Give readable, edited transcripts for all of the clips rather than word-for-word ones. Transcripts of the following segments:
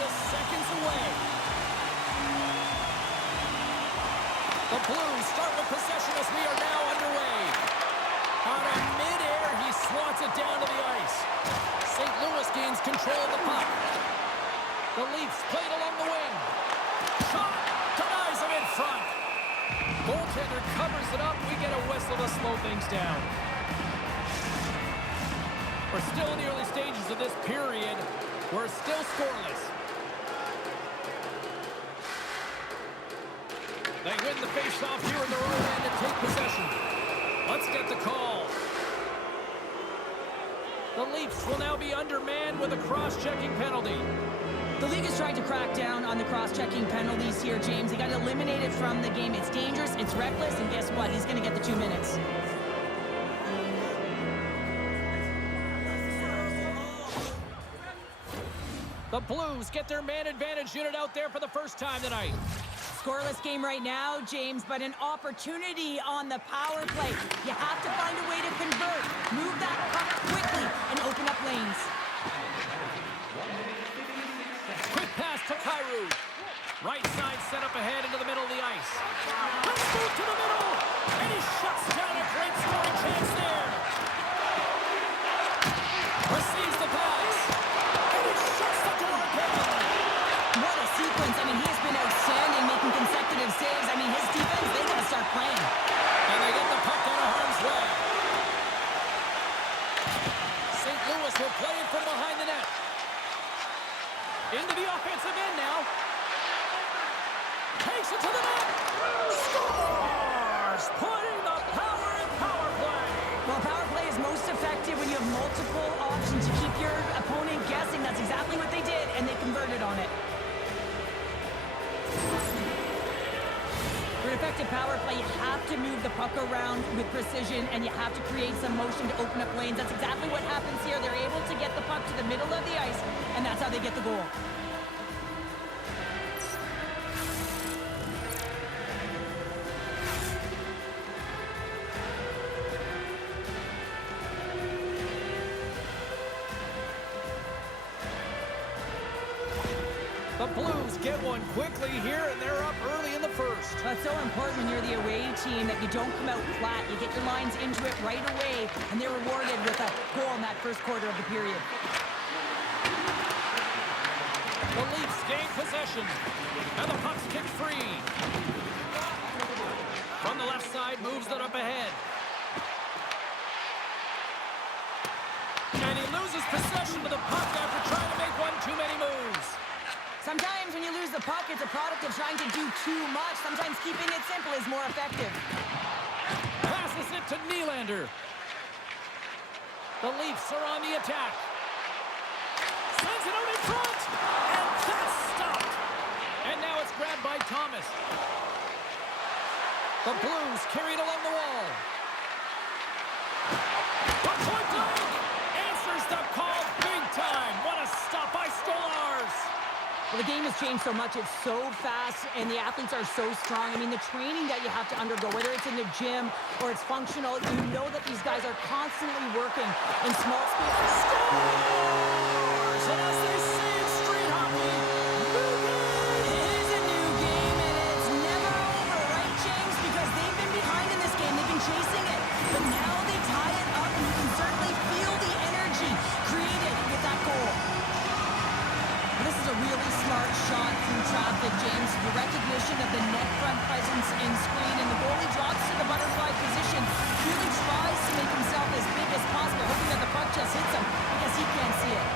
just seconds away. The Blues start with possession as we are now underway. Out of midair, he swats it down to the ice. St. Louis gains control of the puck. The Leafs play it along the wing. Shot! Denies him in front. Goaltender covers it up. We get a whistle to slow things down. We're still in the early stages of this period. We're still scoreless. They win the face-off here in their own end and take possession. Let's get the call. The Leafs will now be undermanned with a cross-checking penalty. The league is trying to crack down on the cross-checking penalties here, James. He got eliminated from the game. It's dangerous, it's reckless, and guess what? He's going to get the 2 minutes. The Blues get their man advantage unit out there for the first time tonight. Scoreless game right now, James, but an opportunity on the power play. You have to find a way to convert. Move that puck quickly and open up lanes. Quick pass to Kyrou. Right side set up ahead into the middle of the ice. Let's move to the middle. And he shuts down a great scoring chance there. Receives the pass. And he shuts the door again. What a sequence. I mean, he has been outstanding, making consecutive saves. I mean, his defense, they got to start playing. And they get the puck out of harm's way. St. Louis will play it from behind the net. Into the offensive end now. Takes it to the net. Scores! Putting the power in power play. Well, power play is most effective when you have multiple options to keep your opponent guessing. That's exactly what they did, and they converted on it. For an effective power play, you have to move the puck around with precision, and you have to create some motion to open up lanes. That's exactly what happens here. They're able to get the puck to the middle of the ice, and that's how they get the goal. The Blues get one quickly here, and they're up early in the first. That's so important when you're the away team that you don't come out flat. You get your lines into it right away, and they're rewarded with a goal in that first quarter of the period. The Leafs gain possession, and the puck's kicked free. From the left side, moves it up ahead. And he loses possession of the puck after trying to make one too many moves. Sometimes when you lose the puck, it's a product of trying to do too much. Sometimes keeping it simple is more effective. Passes it to Nylander. The Leafs are on the attack. Sends it out in front. And that's stopped. And now it's grabbed by Thomas. The Blues carry it along the wall. The point blank answers the call big time. What a stop by Stolarz. Well, the game has changed so much. It's so fast, and the athletes are so strong. I mean, the training that you have to undergo, whether it's in the gym or it's functional, you know that these guys are constantly working in small spaces. Scores! And as they say in street hockey, it is a new game, and it's never over, right, James? Because they've been behind in this game. They've been chasing it. But now they tie it up, and you can certainly feel the energy created with that goal. This is a really smart shot through traffic, James. The recognition of the net front presence in screen, and the goalie drops to the butterfly position. Really tries to make himself as big as possible, hoping that the puck just hits him because he can't see it.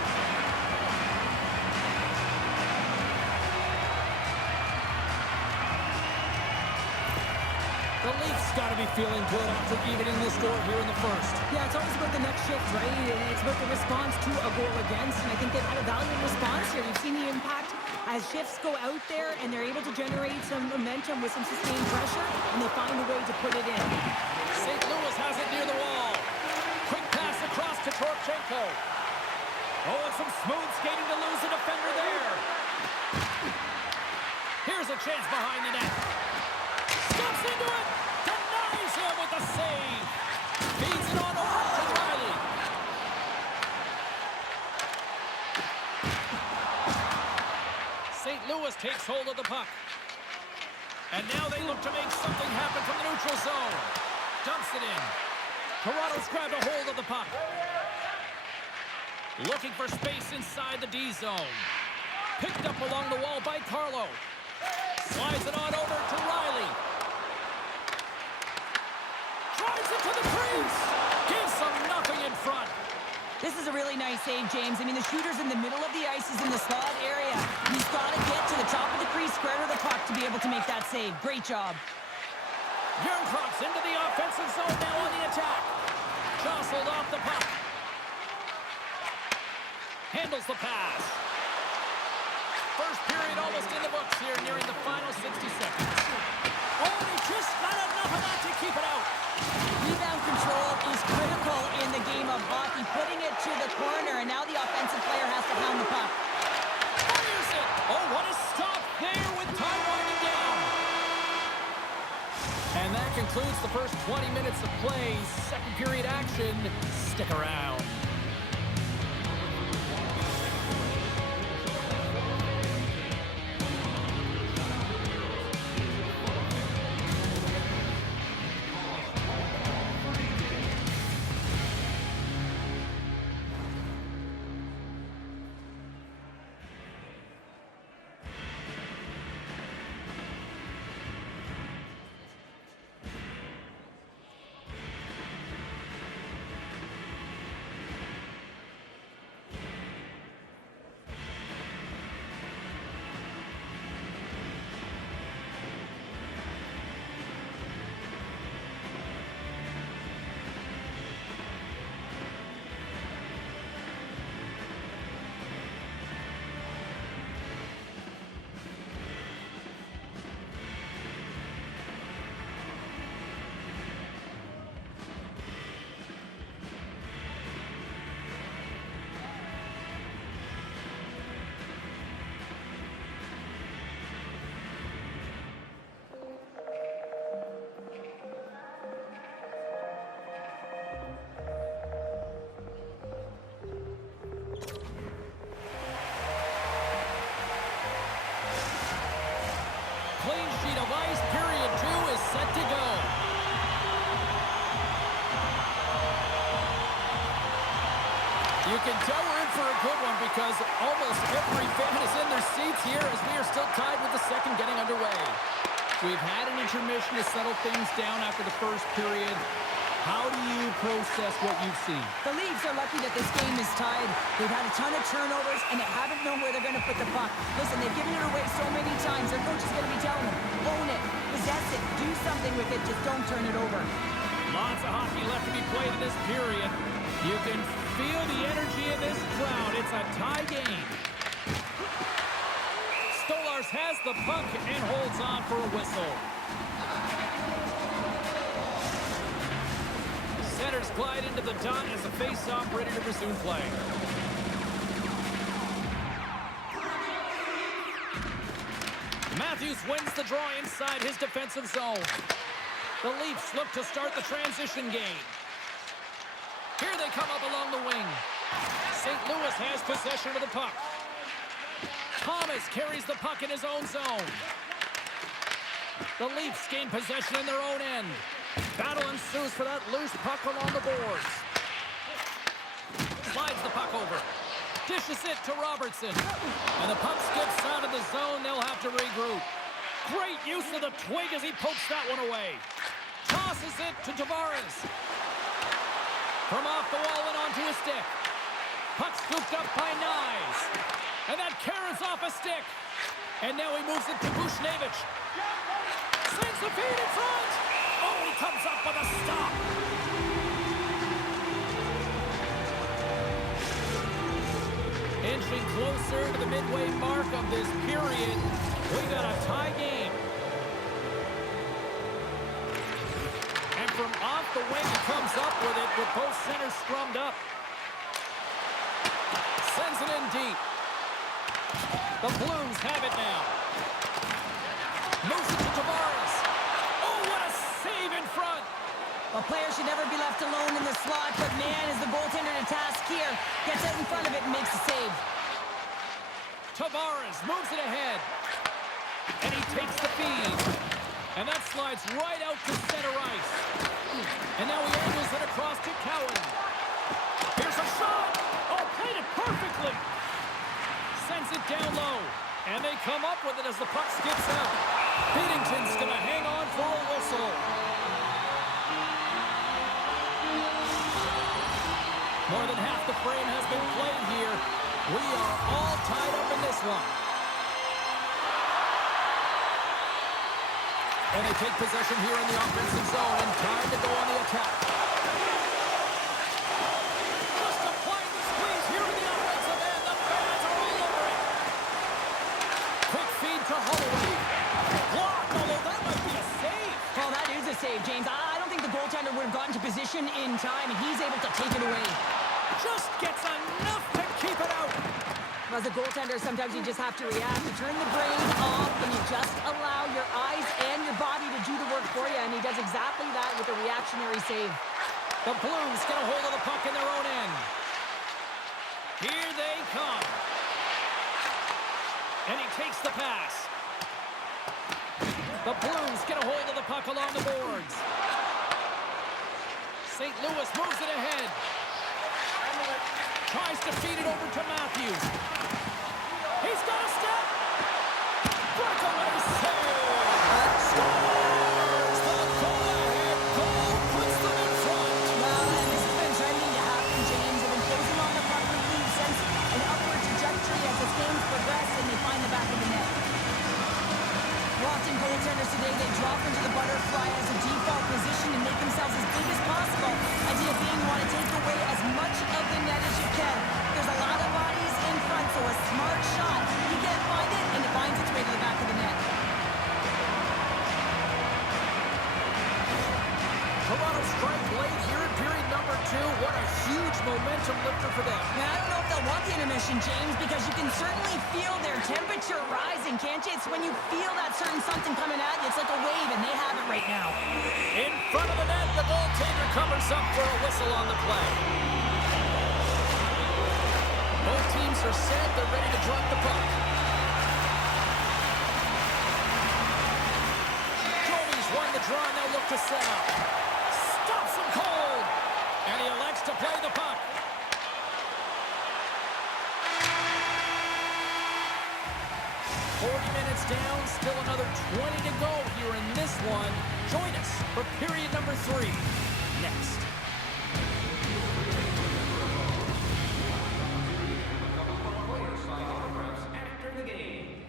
the Leafs got to be feeling good after evening the score here in the first. Yeah, it's always about the next shift, right? And it's about the response to a goal against, and I think they've had a valiant response here. You've seen the impact as shifts go out there, and they're able to generate some momentum with some sustained pressure, and they find a way to put it in. St. Louis has it near the wall. Quick pass across to Torchenko. Oh, and some smooth skating to lose a defender there. Here's a chance behind the net. Steps into it. Denies him with the save. Feeds it on over to Riley. Louis takes hold of the puck. And now they look to make something happen from the neutral zone. Dumps it in. Toronto's grabbed a hold of the puck. Looking for space inside the D zone. Picked up along the wall by Carlo. Slides it on over to Riley. Drives it to the crease. Gives them nothing in front. This is a really nice save, James. I mean, the shooter's in the middle of the ice. He's in the slot area. He's got to get to the top of the crease, square to the puck to be able to make that save. Great job. Yerncroft's into the offensive zone now on the attack. Jostled off the puck. Handles the pass. First period almost in the books here, nearing the final 60 seconds. Oh, and he just got enough of that to keep it out. Rebound control is critical in the game of hockey. Putting it to the corner, and now the offensive player has to hound the puck. Fires it. Oh, what a stop there with time winding down. And that concludes the first 20 minutes of play. Second period action. Stick around. Clean sheet of ice. Period 2 is set to go. You can tell we're in for a good one because almost every fan is in their seats here as we are still tied with the second getting underway. We've had an intermission to settle things down after the first period. How do you process what you've seen? The Leafs are lucky that this game is tied. They've had a ton of turnovers, and they haven't known where they're going to put the puck. Listen, they've given it away so many times. Their coach is going to be telling them, own it, possess it, do something with it, just don't turn it over. Lots of hockey left to be played in this period. You can feel the energy in this crowd. It's a tie game. Stolarz has the puck and holds on for a whistle. Centers glide into the dot as the face-off ready to resume play. Matthews wins the draw inside his defensive zone. The Leafs look to start the transition game. Here they come up along the wing. St. Louis has possession of the puck. Thomas carries the puck in his own zone. The Leafs gain possession in their own end. Battle ensues for that loose puck along the boards. Slides the puck over. Dishes it to Robertson. And the puck skips out of the zone. They'll have to regroup. Great use of the twig as he pokes that one away. Tosses it to Tavares. From off the wall and onto a stick. Puck scooped up by Nyes. And that carries off a stick. And now he moves it to Bushnevich. Sends the feed in front. Oh, he comes up with a stop. Inching closer to the midway mark of this period. We got a tie game. And from off the wing, he comes up with it with both centers scrummed up. Sends it in deep. The Blues have it now. Moves it to Tavares. Oh, what a save in front. A player should never be left alone in the slot, but man, is the goaltender to task here. Gets out in front of it and makes a save. Tavares moves it ahead. takes the feed. And that slides right out to center ice. And now he angles it across to Cowan. Here's a shot. Oh, played it perfectly. Sends it down low. And they come up with it as the puck skips out. Binnington's going to hang on for a whistle. More than half the frame has been played here. We are all tied up in this one. And they take possession here in the offensive zone, and time to go on the attack. Just applying the squeeze here in the offensive end. The fans are all over it. Quick feed to Holloway. Blocked, although that might be a save. Well, that is a save, James. I don't think the goaltender would have gotten to position in time, and he's able to take it away. Just gets enough to keep it out. As a goaltender, sometimes you just have to react. You turn the brain off, and you just allow your eyes and your body to do the work for you, and he does exactly that with a reactionary save. The Blues get a hold of the puck in their own end. Here they come. And he takes the pass. The Blues get a hold of the puck along the boards. St. Louis moves it ahead. Tries to feed it over to Matthews. He's got a step. Breakaway save. Scores the go-ahead goal. Puts them in front. Well, and this has been trending to happen, James. They've been closing on the puck with lead sense an upward trajectory as this game's progressed, and they find the back of the net. Often goaltenders today, they drop into the butterfly as a default position and make themselves as big as possible. Idea being you want to take away as much of the net as you can. There's a lot of bodies in front, so a smart shot, you can't find it, and it finds its way to the back of the net. Toronto strike late here in period number 2. What a huge momentum lifter for them. Now, I don't know if they'll want the intermission, James, because you can certainly feel their temperature rising, can't you? It's when you feel that certain something coming at you. It's like a wave, and they have it right now. In front of the net, the goaltender covers up for a whistle on the play. Both teams are set. They're ready to drop the puck. Joey's won the draw. Now look to set up. Stops him cold. And he elects to play the puck. Minutes down, still another 20 to go here in this one. Join us for period number 3 next. After the game.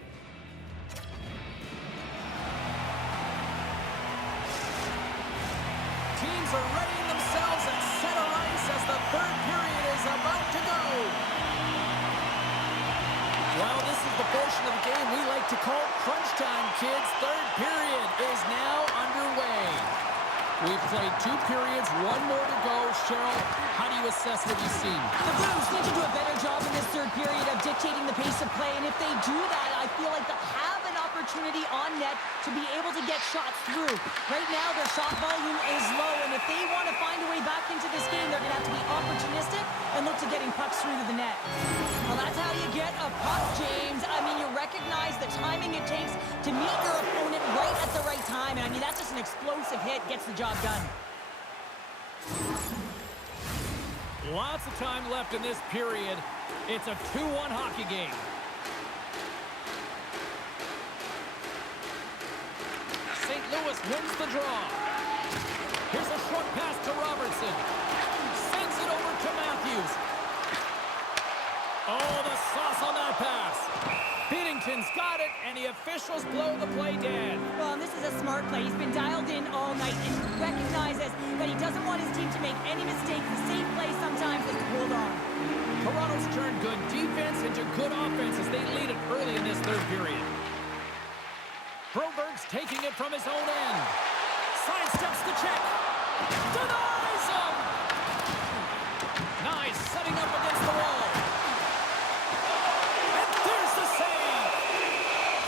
Teams are readying themselves at center ice as the third period is about to go. Well, this is the portion of the game we like to call crunch time, kids. Third period is now underway. We've played 2 periods, 1 more to go. Cheryl, how do you assess what you've seen? The Blues need to do a better job in this third period of dictating the pace of play, and if they do that, I feel like they'll have an opportunity on net to be able to get shots through. Right now, their shot volume is low, and if they want to find a way back into this game, they're going to have to be opportunistic and look to getting pucks through to the net. Well, that's how you get a puck, James. I mean, you recognize the timing it takes to meet your opponent right at the right time, and I mean, that's just an explosive hit, gets the job done. Lots of time left in this period. It's a 2-1 hockey game. St. Louis wins the draw. Here's a short pass to Robertson. Sends it over to Matthews. Oh, the sauce on that pass. Binnington's got it, and the officials blow the play dead. Well, and this is a smart play. He's been dialed in all night and recognizes that he doesn't want his team to make any mistakes. The safe play sometimes is to hold on. Toronto's turned good defense into good offense as they lead it early in this third period. Broberg's taking it from his own end. Sidesteps the check. Denies him! Nice, setting up against the wall. And there's the save!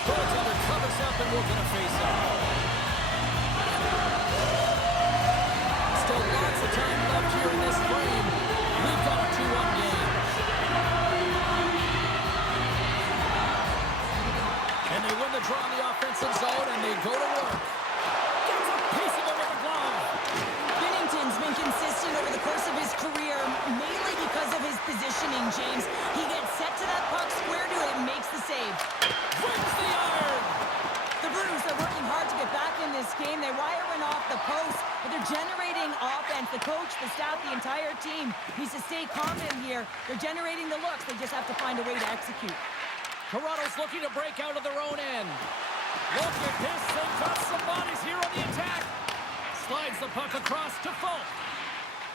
Goaltender covers up and we're going to face off. Still lots of time left here in this frame. We've got a 2-1 game. And they win the the draw in the offensive zone, and they go to work. Gets a piece of it with the glove. Binnington's been consistent over the course of his career, mainly because of his positioning, James. He gets set to that puck, square to it, and makes the save. Wins the iron. The Blues are working hard to get back in this game. They wire one off the post, but they're generating offense. The coach, the staff, the entire team needs to stay calm in here. They're generating the looks. They just have to find a way to execute. Toronto's looking to break out of their own end. Look at this. They've got some bodies here on the attack. Slides the puck across to Folk.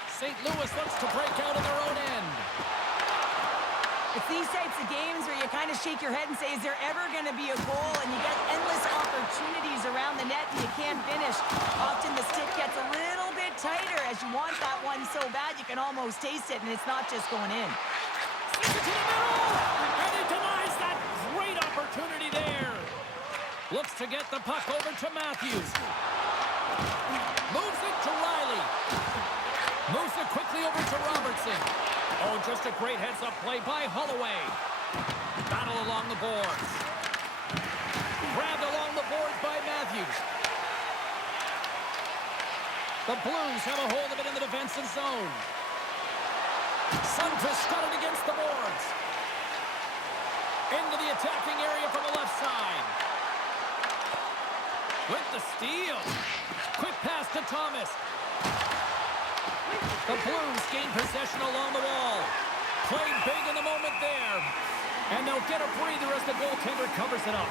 St. Louis looks to break out of their own end. It's these types of games where you kind of shake your head and say, is there ever going to be a goal? And you get endless opportunities around the net and you can't finish. Often the stick gets a little bit tighter as you want that one so bad you can almost taste it, and it's not just going in. Sends it to the middle, and he denies that great opportunity there. Looks to get the puck over to Matthews. Moves it to Riley. Moves it quickly over to Robertson. Oh, just a great heads-up play by Holloway. Battle along the boards. Grabbed along the boards by Matthews. The Blues have a hold of it in the defensive zone. Sundqvist got it against the boards. Into the attacking area from the left side. With the steal. Quick pass to Thomas. The Blues gain possession along the wall. Played big in the moment there. And they'll get a breather as the goaltender covers it up.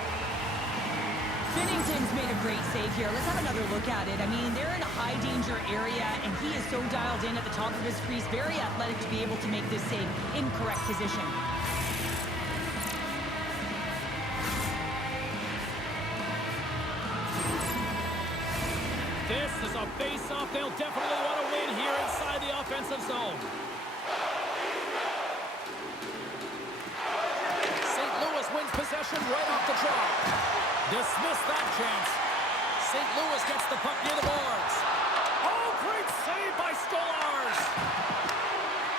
Binnington's made a great save here. Let's have another look at it. I mean, they're in a high-danger area, and he is so dialed in at the top of his crease. Very athletic to be able to make this save in correct position. This is a face-off they'll definitely want to win here inside the offensive zone. St. Louis wins possession right off the draw. Dismiss that chance. St. Louis gets the puck near the boards. Oh, great save by Stolarz.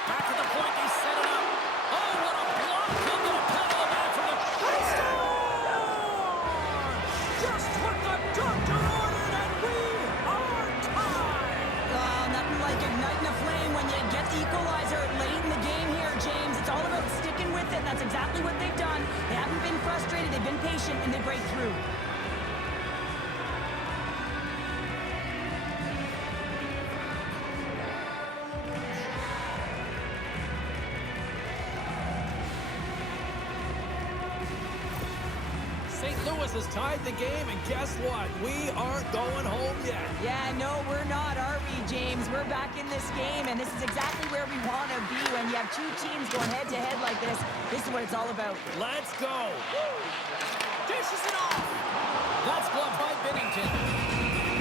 Back at the point, he set it up. Oh, what a block. He'll get a penalty back from the... Just what the doctor ordered, and we are tied. Nothing like igniting a flame when you get the equalizer late in the game here, James. It's all about sticking with it. That's exactly what they've done. They haven't been frustrated. They've been patient, and they break through. St. Louis has tied the game, and guess what? We aren't going home yet. Yeah, no, we're not, are we, James? We're back in this game, and this is exactly where we want to be. When you have two teams going head-to-head like this, this is what it's all about. Let's go. Dishes it off. That's blocked by Binnington.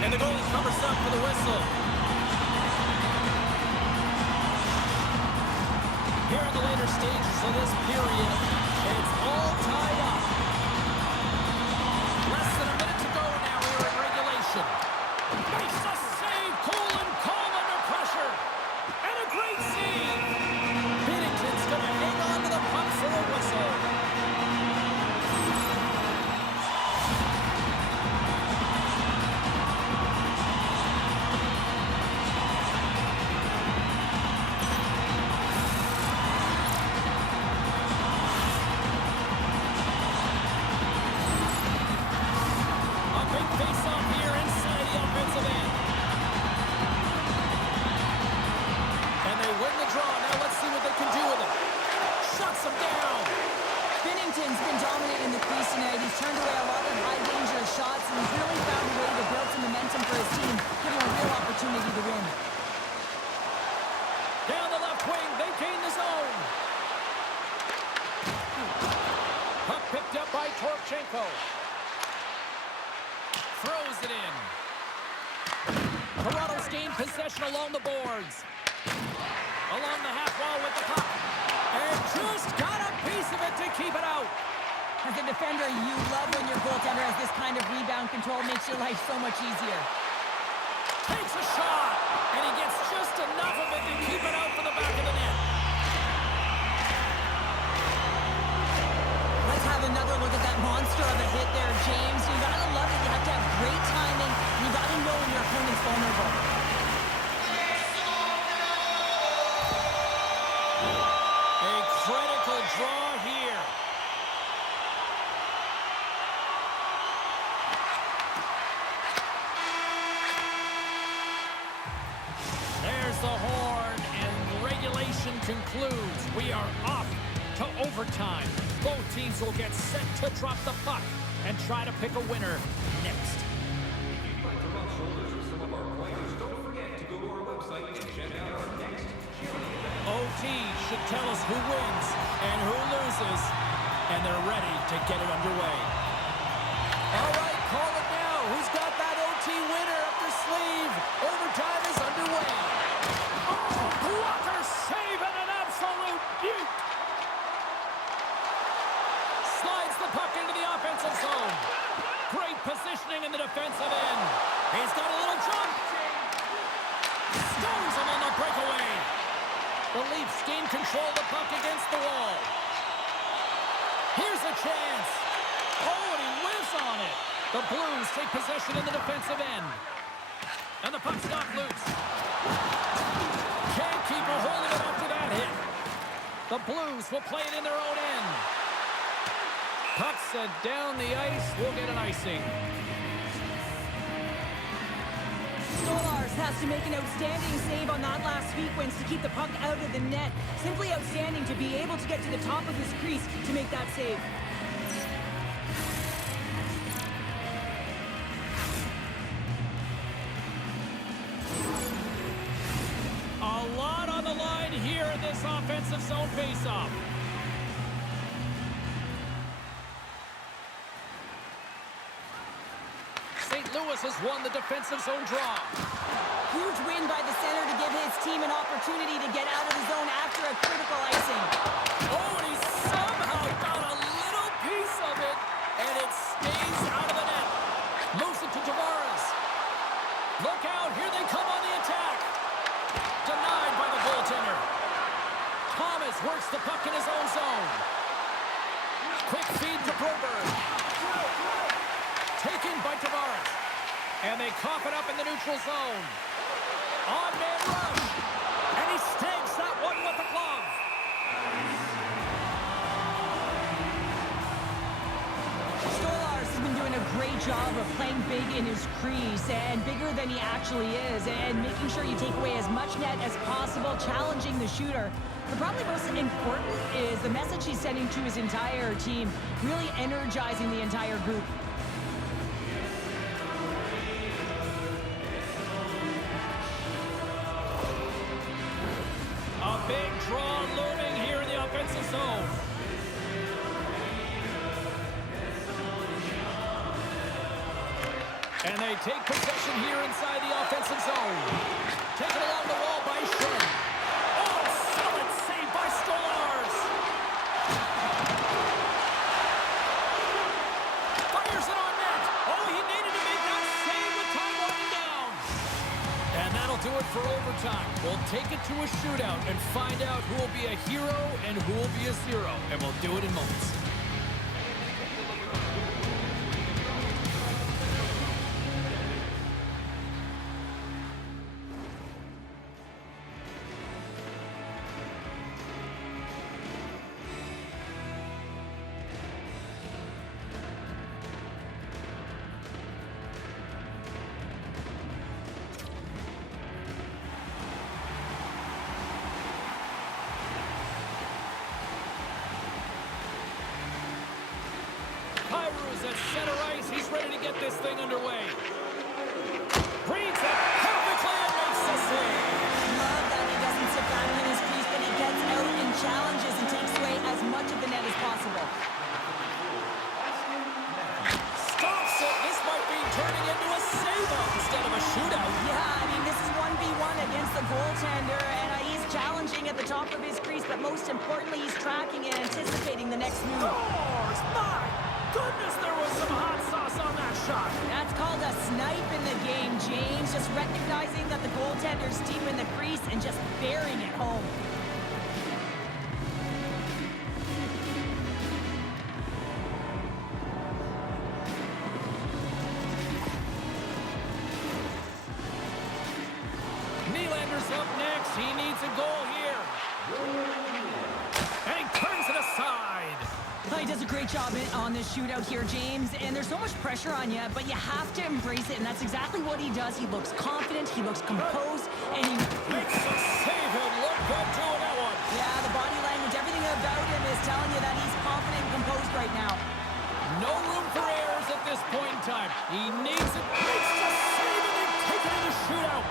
And the goalie covers up for the whistle. Here in the later stages of this period, it's all tied up. Less than a minute to go now here in regulation. Makes a save, cool and calm under pressure. And a great save. Binnington's going to hang on to the puck for a whistle. Face-off here inside the offensive end. And they win the draw. Now let's see what they can do with it. Shuts them down. Binnington's been dominating the crease tonight. He's turned away a lot of high-danger shots, and he's really found a way to build some momentum for his team, giving a real opportunity to win. Down the left wing, they gain the zone. Puck picked up by Torchenko. Throws it in. Toronto's gained possession along the boards. Along the half wall with the puck. And just got a piece of it to keep it out. As a defender, you love when your goaltender has this kind of rebound control. Makes your life so much easier. Takes a shot. And he gets just enough of it to keep it out for the back of the net. Let's have with another look at that monster of a hit there, James. You gotta love it. You have to have great timing. You gotta know when your opponent's vulnerable. A critical draw here. There's the horn, and regulation concludes. We are off to overtime. Both teams will get set to drop the puck and try to pick a winner next. If you'd like to rub shoulders with some of our players, don't forget to go to our website and check out our next cheerleading. OT should tell us who wins and who loses, and they're ready to get it underway. All right, call it now. Who's got that OT winner up their sleeve? Overtime is underway. Oh, blocker save and an absolute beaut. Slides the puck into the offensive zone. Great positioning in the defensive end. He's got a little jump. Stones him on the breakaway. The Leafs gain control of the puck against the wall. Here's a chance. Oh, and he whiffs on it. The Blues take possession in the defensive end. And the puck's not loose. Can't keep a hold of it after that hit. The Blues will play it in their own end. Puck set down the ice. We'll get an icing. Stolars has to make an outstanding save on that last sequence to keep the puck out of the net. Simply outstanding to be able to get to the top of his crease to make that save. A lot on the line here in this offensive zone faceoff. St. Louis has won the defensive zone draw. Huge win by the center to give his team an opportunity to get out of the zone after a critical icing. Oh, and he somehow got a little piece of it, and it stays out of the net. Moves it to Tavares. Look out, here they come on the attack. Denied by the goaltender. Thomas works the puck in his own zone. Quick feed to Broberg. Taken by Tavares. And they cough it up in the neutral zone. On-man rush. And he snags that one with the glove. Stolars has been doing a great job of playing big in his crease and bigger than he actually is and making sure you take away as much net as possible, challenging the shooter. But probably most important is the message he's sending to his entire team, really energizing the entire group. A big draw looming here in the offensive zone. And they take possession here inside the offensive zone. Taken along the wall by Shen. Oh, solid save by Stolars. Fires it on net. Oh, he needed to make that save with time winding down. And that'll do it for overtime. We'll take it to a shootout and find out who will be a hero and who will be a zero. And we'll do it in moments. At center ice, he's ready to get this thing underway. Reads it perfectly and makes the save. Love that he doesn't sit back in his crease, but he gets out and challenges and takes away as much of the net as possible. Stops it. This might be turning into a save-out instead of a shootout. Yeah, I mean, this is 1v1 against the goaltender, and he's challenging at the top of his crease, but most importantly, he's tracking and anticipating the next move. Scores! My goodness, there was some hot sauce on that shot. That's called a snipe in the game, James. Just recognizing that the goaltender's deep in the crease and just burying it home. Equalizer's up next. He needs a goal here. And he turns it aside. He does a great job on this shootout here, James, and there's so much pressure on you, but you have to embrace it, and that's exactly what he does. He looks confident, he looks composed, and he Makes a save and look good doing that one. yeah, the body language, everything about him is telling you that he's confident and composed right now. No room for errors at this point in time. He needs it. Makes the save, and they take it in the shootout.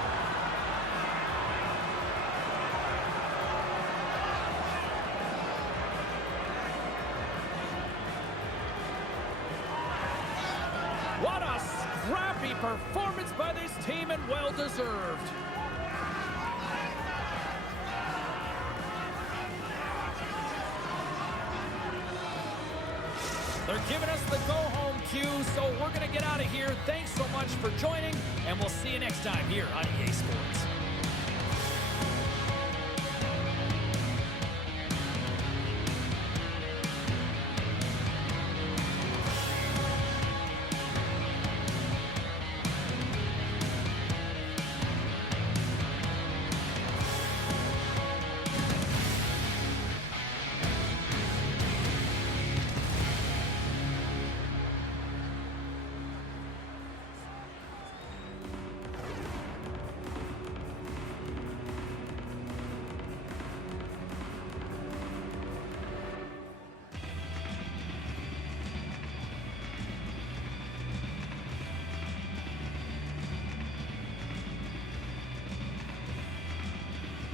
What a scrappy performance by this team, and well-deserved. They're giving us the go-home cue, so we're going to get out of here. Thanks so much for joining, and we'll see you next time here on EA Sports.